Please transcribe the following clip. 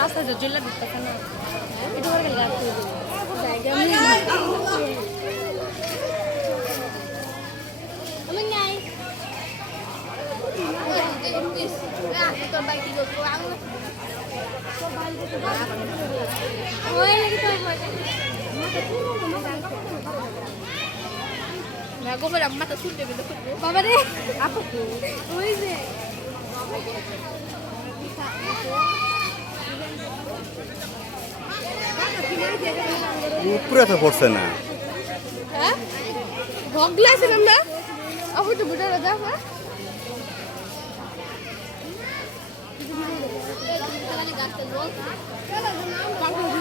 রাস্তা যে জেলা দিতে কেন এটা করে গেলে রাখতে গোবর মাথা ছুটবে বাবা রে আপু ওই যে উপরে তো পড়ছে না। হ্যাঁ? ভগলা আছে আমরা। আপু তো বুঝা রাজা হ্যাঁ Tá com